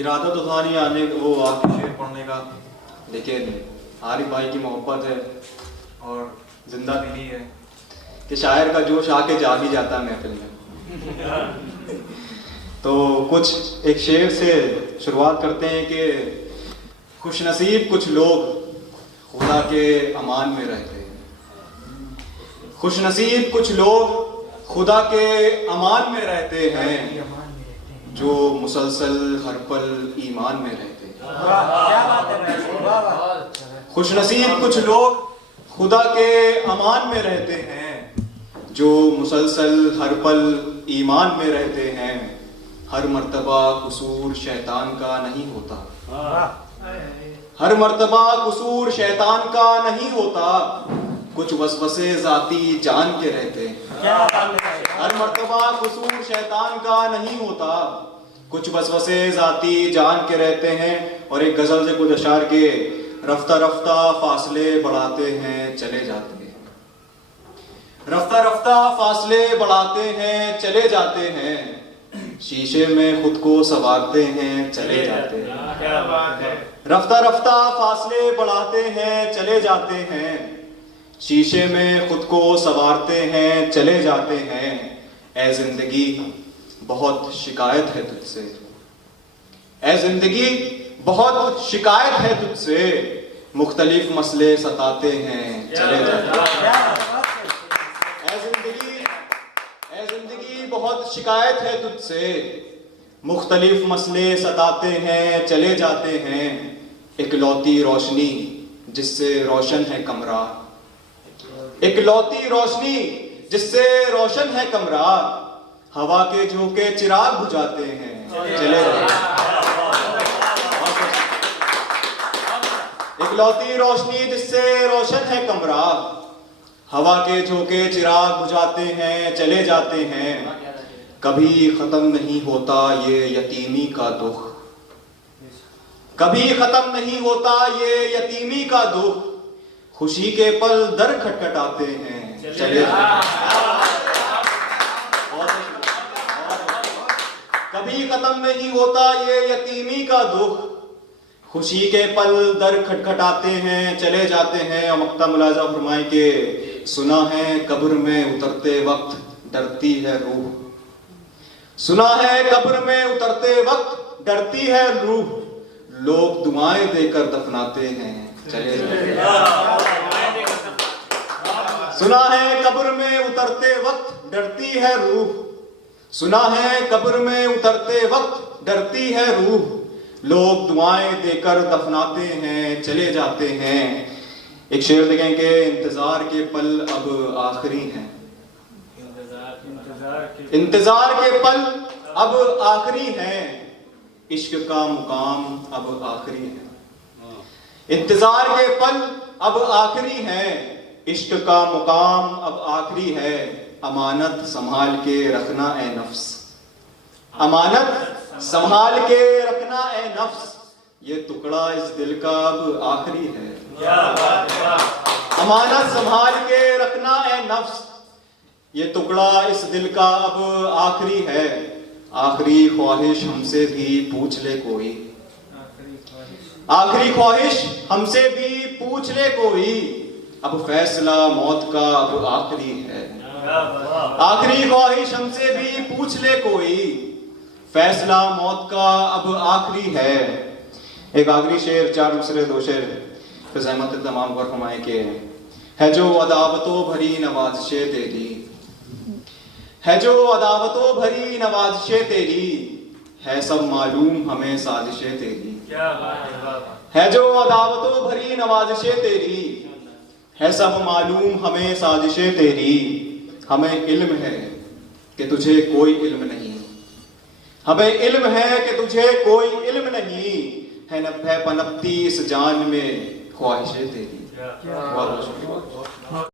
ارادہ تو تھا نہیں آنے وہ آپ کے شعر پڑھنے کا، لیکن عارف بھائی کی محبت ہے اور زندہ دلی ہے کہ شاعر کا جوش آ کے جاگ ہی جاتا ہے محفل میں. تو کچھ ایک شعر سے شروعات کرتے ہیں کہ خوش نصیب کچھ لوگ خدا کے امان میں رہتے ہیں. خوش نصیب کچھ لوگ خدا کے امان میں رہتے ہیں جو مسلسل ہر پل ایمان میں رہتے ہیں. خوش نصیب کچھ لوگ خدا کے امان میں رہتے ہیں جو مسلسل ہر پل ایمان میں رہتے ہیں. ہر مرتبہ قصور شیطان کا نہیں ہوتا، ہر مرتبہ قصور شیطان کا نہیں ہوتا، کچھ وسوسے ذاتی جان کے رہتے ہیں. ہر مرتبہ قصور شیطان کا نہیں ہوتا، کچھ وسوسے ذاتی جان کے رہتے ہیں. اور ایک غزل سے کچھ اشعار کے رفتہ رفتہ فاصلے بڑھاتے ہیں چلے جاتے ہیں، رفتہ رفتہ فاصلے بڑھاتے ہیں چلے جاتے ہیں، شیشے میں خود کو سنوارتے ہیں چلے جاتے ہیں. رفتہ رفتہ فاصلے بڑھاتے ہیں چلے جاتے ہیں، شیشے میں خود کو سنوارتے ہیں چلے جاتے ہیں. اے زندگی بہت شکایت ہے تجھ سے، اے زندگی بہت شکایت ہے تجھ سے، مختلف مسئلے ستاتے ہیں چلے جاتے ہیں. اے زندگی بہت شکایت ہے تجھ سے، مختلف مسئلے ستاتے ہیں چلے جاتے ہیں. اکلوتی روشنی جس سے روشن ہے کمرہ، اکلوتی روشنی جس سے روشن ہے کمرہ، ہوا کے جھونکے چراغ بجھاتے ہیں چلے جاتے ہیں. اکلوتی روشنی جس سے روشن ہے کمرہ، ہوا کے جھونکے چراغ بجھاتے ہیں چلے جاتے ہیں. کبھی ختم نہیں ہوتا یہ یتیمی کا دکھ، کبھی ختم نہیں ہوتا یہ یتیمی کا دکھ، خوشی کے پل در کھٹکھٹاتے ہیں چلے جاتے ہیں. کبھی ختم نہیں ہوتا یہ یتیمی کا دکھ، خوشی کے پل در کھٹکھٹاتے ہیں چلے جاتے ہیں. اور مقطع ملاحظہ فرمائیں کہ سنا ہے قبر میں اترتے وقت ڈرتی ہے روح، سنا ہے قبر میں اترتے وقت ڈرتی ہے روح، لوگ دعائیں دے کر دفناتے ہیں چلے جاتے ہیں. سنا ہے قبر میں اترتے وقت ڈرتی ہے روح، سنا ہے قبر میں اترتے وقت ڈرتی ہے روح، لوگ دعائیں دے کر دفناتے ہیں چلے جاتے ہیں. ایک شعر دیکھیں کہ انتظار کے پل اب آخری ہیں، انتظار کے پل اب آخری ہیں، عشق کا مقام اب آخری ہے. انتظار کے پل اب آخری ہیں، عشق کا مقام اب آخری ہے. امانت سنبھال کے رکھنا اے نفس، امانت سنبھال کے رکھنا اے نفس، یہ ٹکڑا اس دل کا اب آخری ہے. امانت سنبھال کے رکھنا اے نفس، یہ ٹکڑا اس دل کا اب آخری ہے. آخری خواہش ہم سے بھی پوچھ لے کوئی، آخری خواہش ہم سے بھی پوچھ لے کوئی، اب فیصلہ موت کا اب آخری ہے. آخری خواہش ہم سے بھی پوچھ لے کوئی، فیصلہ موت کا اب آخری ہے. ایک آخری شعر، چار مصرے دو شعر پھر زحمت تمام غور فرمائیں کہ ہے جو عداوتوں بھری نوازشیں تیری، ہے جو عداوتوں بھری نوازشیں تیری، ہے سب معلوم ہمیں سازشیں تیری. ہے جو عداوتوں بھری نوازشیں تیری، ہے سب معلوم ہمیں سازشیں تیری. ہمیں علم ہے کہ تجھے کوئی علم نہیں، ہمیں علم ہے کہ تجھے کوئی علم نہیں، ہے پنپتی اس جان میں خواہشیں تیری. بہت بہت شکریہ.